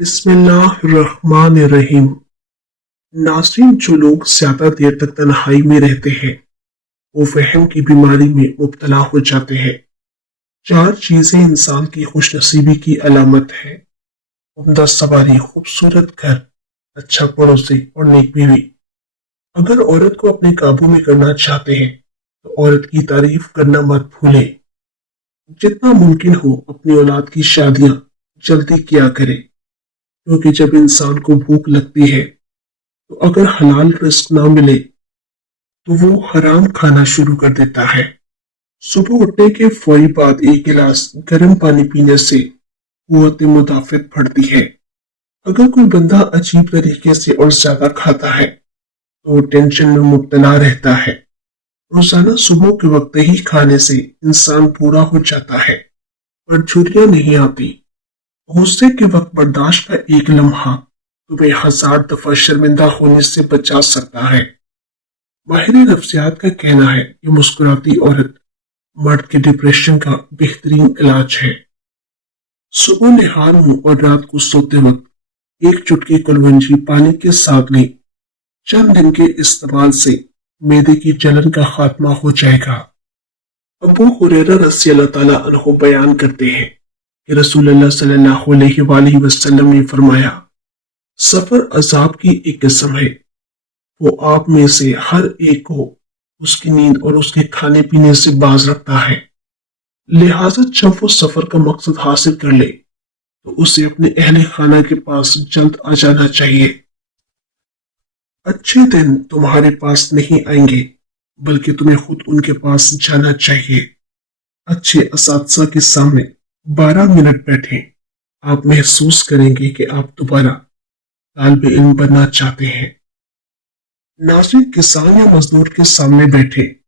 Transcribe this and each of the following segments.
बिस्मिल्लाहिर्रहमानिर्रहीम। नाज़रीन, जो लोग ज्यादा देर तक तन्हाई में रहते हैं वो वहम की बीमारी में मुब्तला हो जाते हैं। चार चीजें इंसान की खुशनसीबी की अलामत है: उम्दा सवारी, खूबसूरत घर, अच्छा पड़ोसी और नेक बीवी। अगर औरत को अपने काबू में करना चाहते हैं तो औरत की तारीफ करना मत भूलें। जितना मुमकिन हो अपनी औलाद की शादियां जल्दी किया करें, क्योंकि जब इंसान को भूख लगती है तो अगर हलाल रिस्क ना मिले तो वो हराम खाना शुरू कर देता है। सुबह उठने के फौरी बाद एक गिलास गर्म पानी पीने से कुव्वत मुदाफित बढ़ती है। अगर कोई बंदा अजीब तरीके से और ज्यादा खाता है तो वो टेंशन में मुब्तला रहता है। रोजाना सुबह के वक्त ही खाने से इंसान पूरा हो जाता है, पर झुर्रियां नहीं आती। गुस्से के वक्त बर्दाश्त का एक लम्हा तुम्हें हजार दफा शर्मिंदा होने से बचा सकता है। माहिर नफ्सियात का कहना है कि मुस्कुराती औरत मर्द के डिप्रेशन का बेहतरीन इलाज है। सुबह नहा मुंह और रात को सोते वक्त एक चुटकी कुलवंजी पानी के साथ लें। चंद दिन के इस्तेमाल से मैदे की जलन का खात्मा हो जाएगा। अबू हुरैरा रज़ी अल्लाह ताला अन्हु बयान करते हैं कि रसूलुल्लाह सल्लल्लाहु अलैहि वसल्लम ने फरमाया, सफर अजाब की एक किस्म है। वो आप में से हर एक को उसकी नींद और उसके खाने पीने से बाज रखता है। लिहाजा जब वो सफर का मकसद हासिल कर ले तो उसे अपने अहले खाना के पास जल्द आ जाना चाहिए। अच्छे दिन तुम्हारे पास नहीं आएंगे, बल्कि तुम्हें खुद उनके पास जाना चाहिए। अच्छे असातिज़ा के सामने 12 मिनट बैठें। आप महसूस करेंगे कि आप दोबारा तालिब इल्म बनना चाहते हैं। नाज़रीन, किसान या मजदूर के सामने बैठे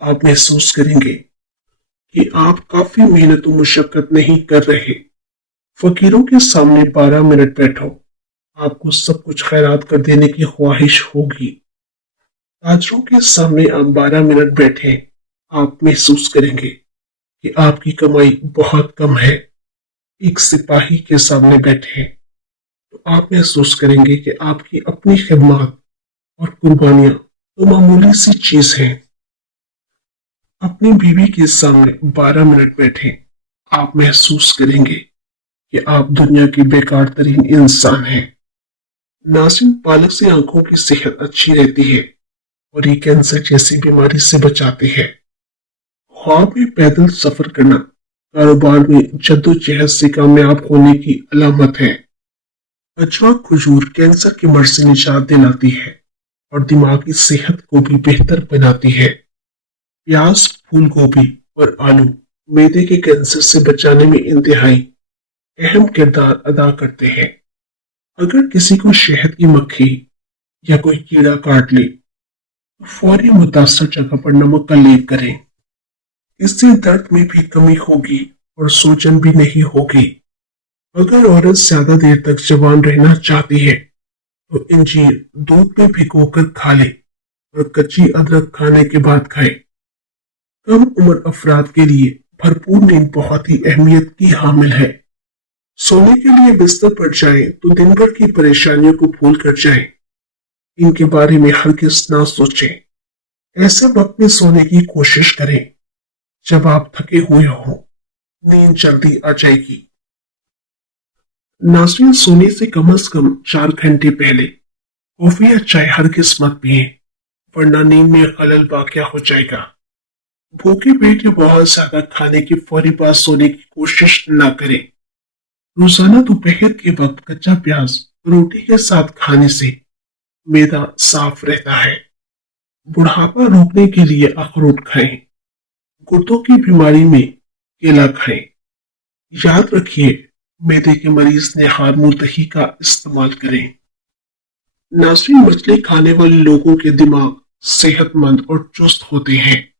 आप महसूस करेंगे कि आप काफी मेहनत और मुशक्कत नहीं कर रहे। फकीरों के सामने 12 मिनट बैठो, आपको सब कुछ खैरात कर देने की ख्वाहिश होगी। ताजरों के सामने आप 12 मिनट बैठे, आप महसूस करेंगे कि आपकी कमाई बहुत कम है। एक सिपाही के सामने बैठे तो आप महसूस करेंगे कि आपकी अपनी खिदमत और कुर्बानियां तो मामूली सी चीज है। अपनी बीवी के सामने 12 मिनट बैठे, आप महसूस करेंगे कि आप दुनिया की बेकार तरीन इंसान हैं। नाज़रीन, पालक से आंखों की सेहत अच्छी रहती है और ये कैंसर जैसी बीमारी से बचाते हैं। ख्वाब में पैदल सफर करना कारोबार में जद्दोजहद से कामयाब होने की अलामत है। अजवा खजूर कैंसर के मर्ज से निजात दिलाती है और दिमागी सेहत को भी बेहतर बनाती है। प्याज, फूल गोभी और आलू मैदे के कैंसर से बचाने में इंतहाई अहम किरदार अदा करते हैं। अगर किसी को शहद की मक्खी या कोई कीड़ा काट ले तो फौरी मुतासर जगह पर नमक का लेप करें। इससे दर्द में भी कमी होगी और सूजन भी नहीं होगी। अगर औरत ज्यादा देर तक जवान रहना चाहती है तो इंजीर दूध में भिगोकर खा ले और कच्ची अदरक खाने के बाद खाए। कम उम्र अफराद के लिए भरपूर नींद बहुत ही अहमियत की हामिल है। सोने के लिए बिस्तर पर जाएं तो दिन भर की परेशानियों को भूल कर जाएं। इनके बारे में हरगिज ना सोचें। ऐसे वक्त में सोने की कोशिश करें जब आप थके हुए हों। नींद जल्दी आ जाएगी। नाज़रीन, सोने से कम 4 घंटे पहले कॉफी या चाय हरगिज मत पिए, वरना नींद में खलल वाक़या हो जाएगा। भूखे पेट या बहुत ज्यादा खाने के फौरी बाद सोने की कोशिश न करें। रोजाना दोपहर के वक्त कच्चा प्याज रोटी के साथ खाने से मैदा साफ रहता है। बुढ़ापा रोकने के लिए अखरोट खाएं। गुर्दों की बीमारी में केला खाएं। याद रखिए, मैदे के मरीज ने हारमोन दही का इस्तेमाल करें। नाज़रीन, मछली खाने वाले लोगों के दिमाग सेहतमंद और चुस्त होते हैं।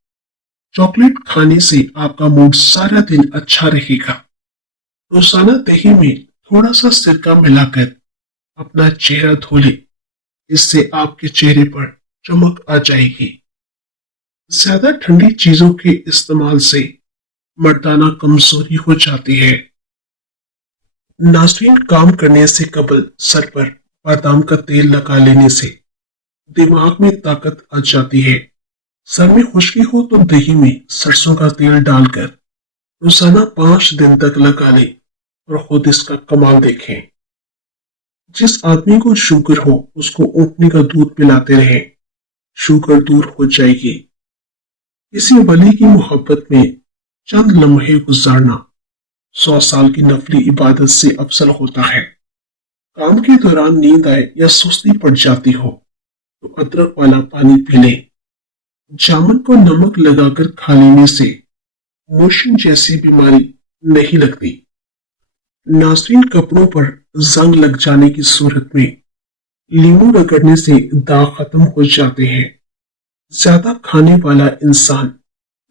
चॉकलेट खाने से आपका मूड सारा दिन अच्छा रहेगा। रोजाना दही में थोड़ा सा सिरका मिलाकर अपना चेहरा धो ले, इससे आपके चेहरे पर चमक आ जाएगी। ज्यादा ठंडी चीजों के इस्तेमाल से मर्दाना कमजोरी हो जाती है। नाज़रीन, काम करने से कबल सर पर बादाम का तेल लगा लेने से दिमाग में ताकत आ जाती है। सर में खुश्की हो तो दही में सरसों का तेल डालकर रोजाना 5 दिन तक लगा लें और खुद इसका कमाल देखें। जिस आदमी को शुगर हो उसको ऊँटनी का दूध पिलाते रहें, शुगर दूर हो जाएगी। किसी वली की मोहब्बत में चंद लम्हे गुजारना 100 साल की नफली इबादत से अफजल होता है। काम के दौरान नींद आए या सुस्ती पड़ जाती हो तो अदरक वाला पानी पी लें। जामुन को नमक लगाकर खा लेने से मोशन जैसी बीमारी नहीं लगती। नाज़रीन, कपड़ों पर जंग लग जाने की सूरत में लीमू रगड़ने से दाग खत्म हो जाते हैं। ज्यादा खाने वाला इंसान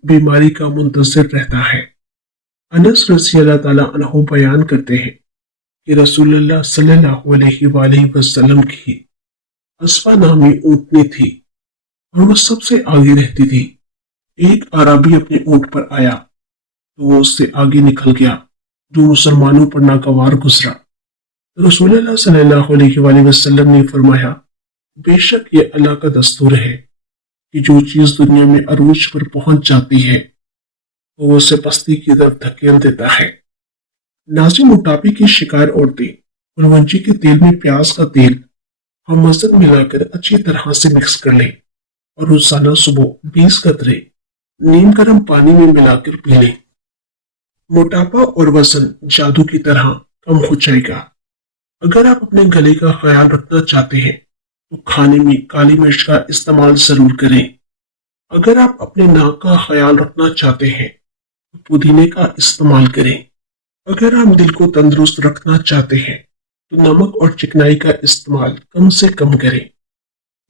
बीमारी का मुंतजिर रहता है। अनस रज़ी अल्लाह ताला अन्हु बयान करते हैं कि रसूलुल्लाह सल्लल्लाहु अलैहि वसल्लम की अस्फा नामी ऊँटनी थी और वो सबसे आगे रहती थी। एक आराबी अपने ऊँट पर आया तो वो उससे आगे निकल गया, जो मुसलमानों पर नागवार गुजरा। तो रसूलुल्लाह सल्लल्लाहु अलैहि वसल्लम ने फरमाया, बेशक ये अल्लाह का दस्तूर है कि जो चीज दुनिया में अरूज पर पहुंच जाती है तो वो उसे पस्ती की तरफ धकेल देता है। नाज़ी, मोटापे की शिकार औरतें कुलवंजी के तेल में प्याज का तेल हम मस्जिद मिलाकर अच्छी तरह से मिक्स कर लें और रोजाना सुबह 20 कतरे नीम गर्म पानी में मिलाकर पी लें। मोटापा और वजन जादू की तरह कम हो जाएगा। अगर आप अपने गले का ख्याल रखना चाहते हैं तो खाने में काली मिर्च का इस्तेमाल जरूर करें। अगर आप अपने नाक का ख्याल रखना चाहते हैं तो पुदीने का इस्तेमाल करें। अगर आप दिल को तंदुरुस्त रखना चाहते हैं तो नमक और चिकनाई का इस्तेमाल कम से कम करें।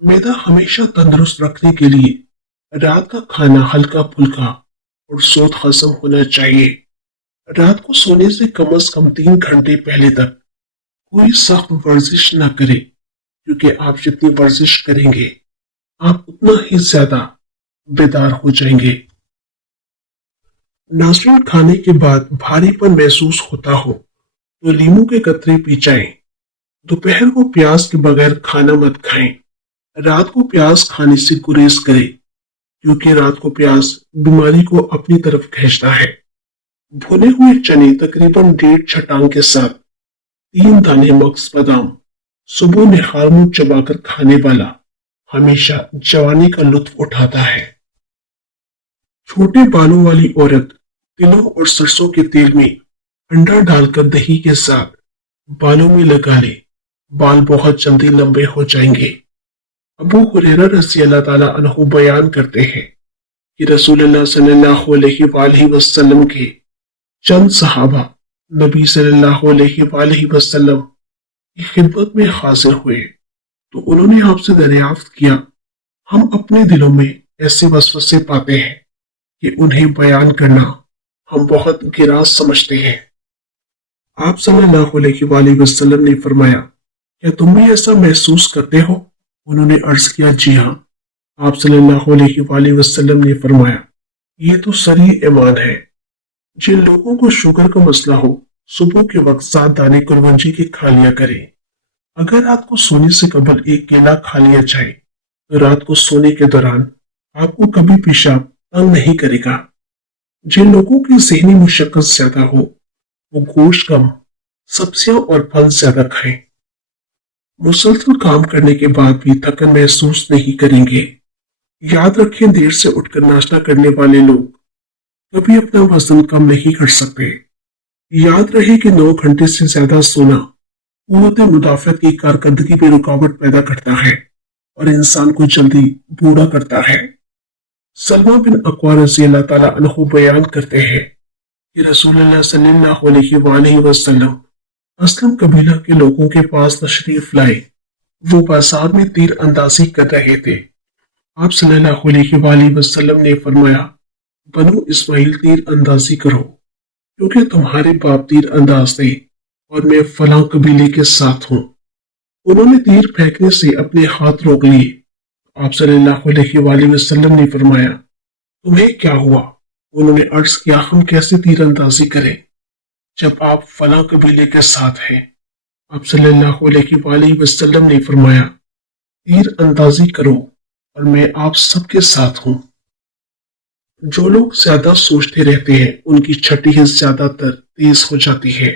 मैदा हमेशा तंदुरुस्त रखने के लिए रात का खाना हल्का फुल्का और सोत हजम होना चाहिए। रात को सोने से कम 3 घंटे पहले तक कोई सख्त वर्जिश न करें, क्योंकि आप जितनी वर्जिश करेंगे आप उतना ही ज्यादा बेदार हो जाएंगे। नाज़रीन, खाने के बाद भारीपन महसूस होता हो तो लीमू के कतरे पी जाएं। दोपहर को प्याज के बगैर खाना मत खाएं। रात को प्याज खाने से गुरेज करें, क्योंकि रात को प्याज बीमारी को अपनी तरफ खींचता है। भुने हुए चने तकरीबन 1.5 के साथ 3 दाने मक्स बादाम सुबह में हारमून चबाकर खाने वाला हमेशा जवानी का लुत्फ उठाता है। छोटे बालों वाली औरत तिलों और सरसों के तेल में अंडा डालकर दही के साथ बालों में लगा ले, बाल बहुत जल्दी लंबे हो जाएंगे। अबू हुरैरा रज़ी अल्लाह ताला अन्हु बयान करते हैं कि रसूलुल्लाह सल्लल्लाहु अलैहि वसल्लम के चंद सहाबा नबी सल्लल्लाहु अलैहि वसल्लम की खिदमत में हाजिर हुए तो उन्होंने आपसे दरियाफ्त किया, हम अपने दिलों में ऐसे वसवसे पाते हैं कि उन्हें बयान करना हम बहुत गिरा समझते हैं। आप सल्लल्लाहु अलैहि वसल्लम ने फरमाया, क्या तुम भी ऐसा महसूस करते हो? उन्होंने अर्ज किया, जी हाँ। आप सल्लल्लाहु अलैहि वसल्लम ने फरमाया, ये तो सरी ईमान है। जिन लोगों को शुगर का मसला हो सुबह के वक्त 7 दाने कुलवंजी के खा लिया करें। अगर रात को सोने से कबल एक केला खा लिया जाए तो रात को सोने के दौरान आपको कभी पेशाब तंग नहीं करेगा। जिन लोगों की ज़हनी मुशक्कत ज्यादा हो वो गोश्त कम, सब्जियां और फल ज्यादा खाएं। मुसलसल काम करने के बाद भी थकन महसूस नहीं करेंगे। याद रखें, देर से उठकर नाश्ता करने वाले लोग कभी अपना वजन कम नहीं कर सकते। याद रहे कि 9 घंटे से ज्यादा सोना कुव्वत मुदाफियत की कारकर्दगी में रुकावट पैदा करता है और इंसान को जल्दी बूढ़ा करता है। सलमा बिन अक्वा रज़ी अल्लाह ताला अन्हु बयान करते हैं कि रसूलुल्लाह सल्लल्लाहु अलैहि वसल्लम असलम कबीला के लोगों के पास तशरीफ लाए। वो बाजार में तीर अंदाजी कर रहे थे। आप सल्लल्लाहु अलैहि वसल्लम ने फरमाया, बनु इस्माइल तीर अंदाजी करो, क्योंकि तुम्हारे बाप तीर अंदाज थे और मैं फलां कबीले के साथ हूँ। उन्होंने तीर फेंकने से अपने हाथ रोक लिए। आप सल्लल्लाहु अलैहि वसल्लम ने फरमाया, तुम्हें क्या हुआ? उन्होंने अर्ज किया, हम कैसे तीर अंदाजी करें? जब आप फला कबीले के साथ हैं। आप सल्लल्लाहु अलैहि वसल्लम ने फरमाया, तीर अंदाजी करो और मैं आप सबके साथ हूं। जो लोग ज्यादा सोचते रहते हैं उनकी छठी ज्यादातर तेज हो जाती है।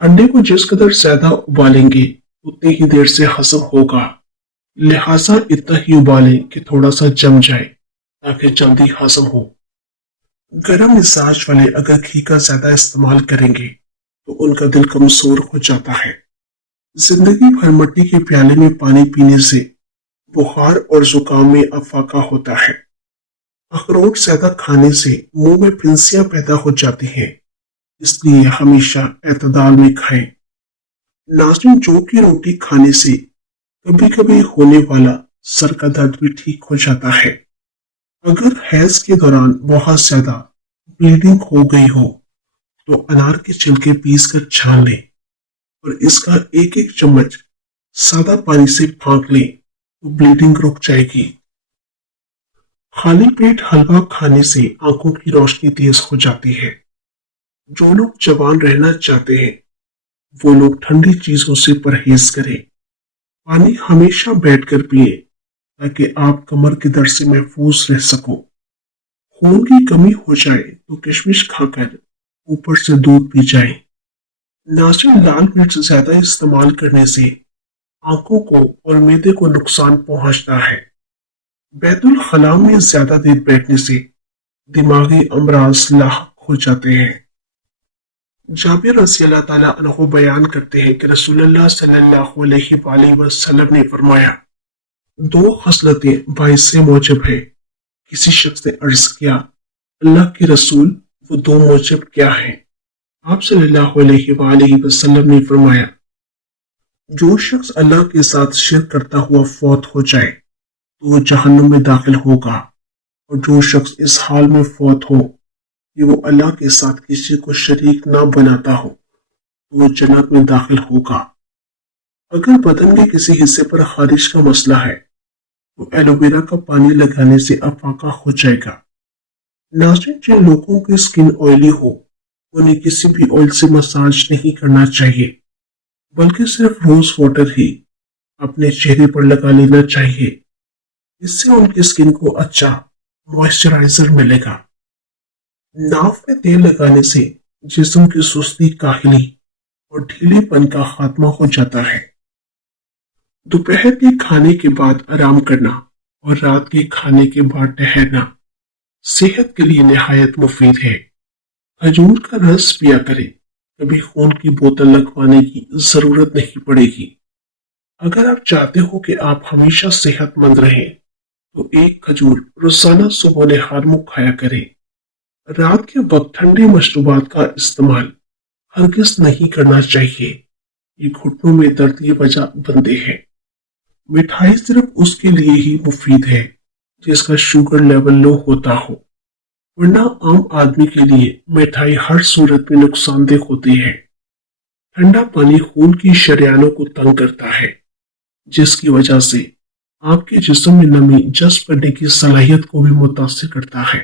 अंडे को जिस कदर ज्यादा उबालेंगे उतनी ही देर से हजम होगा, लिहाजा इतना ही उबालें कि थोड़ा सा जम जाए ताकि जल्दी हजम हो। गर्म मिजाज वाले अगर घी का ज्यादा इस्तेमाल करेंगे तो उनका दिल कमजोर हो जाता है। जिंदगी भर मिट्टी के प्याले में पानी पीने से बुखार और जुकाम में अफाका होता है। अखरोट ज्यादा खाने से मुंह में फिंसियां पैदा हो जाती हैं, इसलिए हमेशा एतदाल में खाएं। नाज़रीन, जौ की रोटी खाने से कभी कभी होने वाला सर का दर्द भी ठीक हो जाता है। अगर हैज के दौरान बहुत ज्यादा ब्लीडिंग हो गई हो तो अनार के छिलके पीस कर छान लें और इसका एक एक चम्मच सादा पानी से फाँक लें तो ब्लीडिंग रुक जाएगी। खाली पेट हलवा खाने से आंखों की रोशनी तेज हो जाती है। जो लोग जवान रहना चाहते हैं वो लोग ठंडी चीजों से परहेज करें। पानी हमेशा बैठकर पिए ताकि आप कमर के दर्द से महफूज रह सको। खून की कमी हो जाए तो किशमिश खाकर ऊपर से दूध पी जाए। नाज़रीन, लाल मिर्च ज्यादा इस्तेमाल करने से आंखों को और मैदे को नुकसान पहुंचता है। बैतुल खला में ज्यादा देर बैठने से दिमागी अमराज लाहक हो जाते हैं। जाबिर रज़ी अल्लाह ताला अन्हु बयान करते हैं कि रसूलुल्लाह सल्लल्लाहु अलैहि वसल्लम ने फरमाया, दो खसलतें बाइस से मौजब है। किसी शख्स ने अर्ज किया, अल्लाह के रसूल, वो दो मौजब क्या हैं? आप सल्लल्लाहु अलैहि वसल्लम ने फरमाया, जो शख्स अल्लाह के साथ शिरक करता हुआ फौत हो जाए तो वो जहन्नुम में दाखिल होगा, और जो शख्स इस हाल में फौत हो कि वो अल्लाह के साथ किसी को शरीक ना बनाता हो तो वो जन्नत में दाखिल होगा। अगर बदन के किसी हिस्से पर खारिश का मसला है तो एलोवेरा का पानी लगाने से अफाका हो जाएगा। नाज़रीन, जिन लोगों की स्किन ऑयली हो उन्हें किसी भी ऑयल से मसाज नहीं करना चाहिए, बल्कि सिर्फ रोज वाटर ही अपने चेहरे पर लगा लेना चाहिए। इससे उनकी स्किन को अच्छा मॉइस्चराइजर मिलेगा। नाक में तेल लगाने से जिस्म की सुस्ती, काहिली और ढीलेपन का खात्मा हो जाता है। दोपहर के खाने के बाद आराम करना और रात के खाने के बाद ठहरना सेहत के लिए निहायत मुफीद है। खजूर का रस पिया करें, कभी खून की बोतल लगवाने की जरूरत नहीं पड़ेगी। अगर आप चाहते हो कि आप हमेशा सेहतमंद रहें तो एक खजूर रोजाना सुबह निहार मुंह खाया करें। रात के वक्त ठंडे मशरूबात का इस्तेमाल हरगिज नहीं करना चाहिए, ये घुटनों में दर्द की वजह बनते हैं। मिठाई सिर्फ उसके लिए ही मुफीद है जिसका शुगर लेवल लो होता हो, वरना आम आदमी के लिए मिठाई हर सूरत में नुकसानदेह होती है। ठंडा पानी खून की शरियानों को तंग करता है, जिसकी वजह से आपके जिस्म में नमी जज्ब करने की सलाहियत को भी मुतासिर करता है।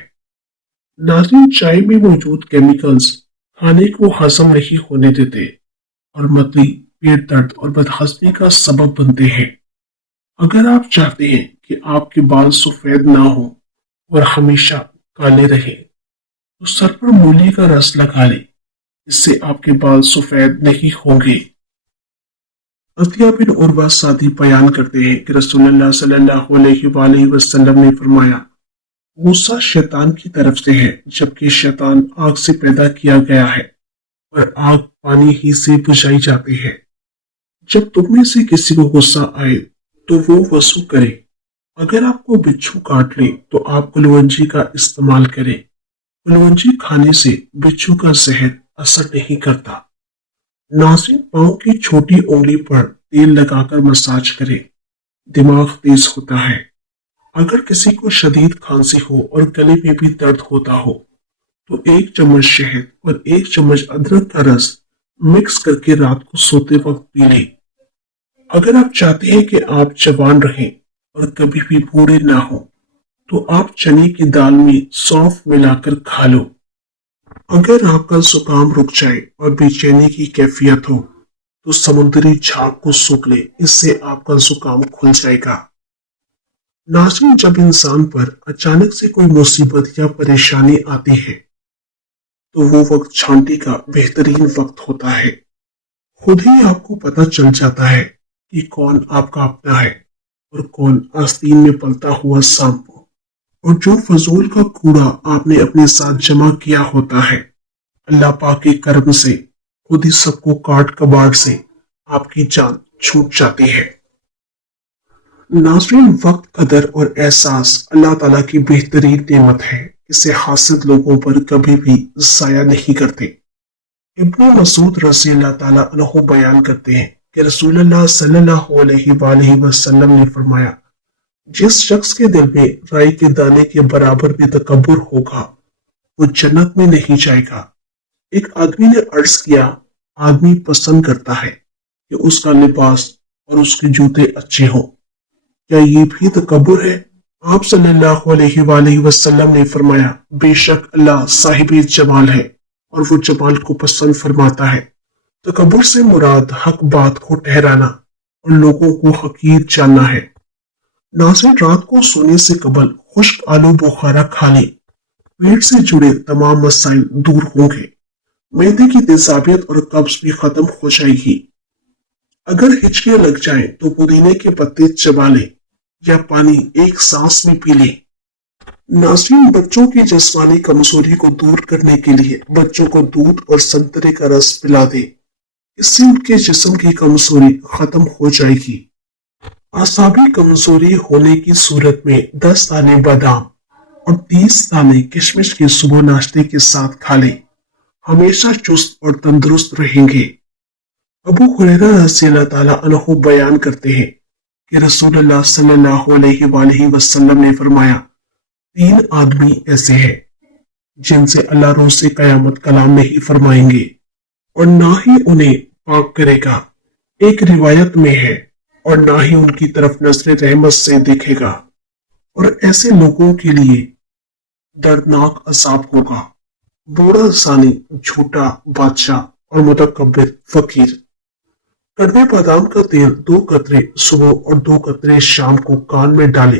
नाज़रीन, चाय में मौजूद केमिकल्स खाने को हजम नहीं होने देते और मतली, पेट दर्द और बदहजमी का सबब बनते हैं। अगर आप चाहते हैं कि आपके बाल सफेद ना हो और हमेशा काले रहे तो सर पर मूली का रस लगा लें, इससे आपके बाल सफेद नहीं होंगे। अतिया बिन उर्वा सादी बयान करते हैं कि रसूलुल्लाह सल्लल्लाहु अलैहि वसल्लम ने फरमाया, गुस्सा शैतान की तरफ से है, जबकि शैतान आग से पैदा किया गया है और आग पानी ही से बुझाई जाती है। जब तुम में से किसी को गुस्सा आए तो वो वसू करे। अगर आपको बिच्छू काट ले तो आप कुलवंजी का इस्तेमाल करें। कुलवंजी खाने से बिच्छू का जहर असर नहीं करता। नाज़रीन, पांव की छोटी उंगली पर तेल लगाकर मसाज करें, दिमाग तेज होता है। अगर किसी को शदीद खांसी हो और गले में भी दर्द होता हो तो एक चम्मच शहद और एक चम्मच अदरक का रस मिक्स करके रात को सोते वक्त पी लें। अगर आप चाहते हैं कि आप जवान रहें और कभी भी बूढ़े ना हो तो आप चने की दाल में सौंफ मिलाकर खा लो। अगर आपका जुकाम रुक जाए और बेचैनी की कैफियत हो तो समुद्री झाग को सूख ले, इससे आपका जुकाम खुल जाएगा। नाज़रीन, जब इंसान पर अचानक से कोई मुसीबत या परेशानी आती है तो वो वक्त शांति का बेहतरीन वक्त होता है। खुद ही आपको पता चल जाता है कि कौन आपका अपना है और कौन आस्तीन में पलता हुआ सांप, और जो फजूल का कूड़ा आपने अपने साथ जमा किया होता है। अल्लाह पाक के करम से खुद ही सबको काट कबाड़ से आपकी जान छूट जाती है। नाज़रीन, वक्त, कदर और एहसास अल्लाह ताला की बेहतरीन नेमत है। इसे हासिल लोगों पर कभी भी जाया नहीं करते। इब्ने मसूद रज़ी अल्लाह ताला अन्हु बयान करते हैं कि रसूलुल्लाह सल्लल्लाहु अलैहि वसल्लम ने फरमाया, जिस शख्स के दिल में राई के दाने के बराबर भी तकब्बुर होगा वो जन्नत में नहीं जाएगा। एक आदमी ने अर्ज किया, आदमी पसंद करता है कि उसका लिबास और उसके जूते अच्छे हों, क्या ये भी तकब्बुर है? आप सल्लल्लाहु अलैहि वसल्लम ने फरमाया, बेशक अल्लाह साहिब जमाल है और वो जमाल को पसंद फरमाता है। तकब्बुर से मुराद हक बात को ठहराना और लोगों को हकीर जानना है। नाज़रीन, रात को सोने से कबल खुश्क आलू बुखारा खा ले, पेट से जुड़े तमाम मसाइल दूर होंगे। मैदे की तेजाबियत और कब्ज भी खत्म हो जाएगी। अगर हिचकियां लग जाए तो पुदीने के पत्ते चबा ले या पानी एक सांस में पी ले। नाज़रीन, बच्चों की जिस्मानी कमजोरी को दूर करने के लिए बच्चों को दूध और संतरे का रस पिला दे, इससे उनके जिस्म की कमजोरी खत्म हो जाएगी। आसाबी कमजोरी होने की सूरत में 10 दाने बादाम और 30 दाने किशमिश के सुबह नाश्ते के साथ खा ले, हमेशा चुस्त और तंदुरुस्त रहेंगे। अबू हुरैरा रज़ी अल्लाह ताला अन्हु बयान करते हैं कि रसूलुल्लाह सल्लल्लाहु अलैहि वसल्लम ने फरमाया, 3 आदमी ऐसे हैं जिनसे अल्लाह रोज़ कयामत कलाम नहीं फरमाएंगे और ना ही उन्हें पाक करेगा। एक रिवायत में है, और ना ही उनकी तरफ नजर रहमत से देखेगा, और ऐसे लोगों के लिए दर्दनाक अजाब होगा। बूढ़ा सानी, झूठा बादशाह और मुतकब्बिर फकीर। कड़वे बादाम का तेल 2 कतरे सुबह और 2 कतरे शाम को कान में डाले,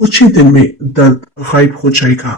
कुछ ही दिन में दर्द गायब हो जाएगा।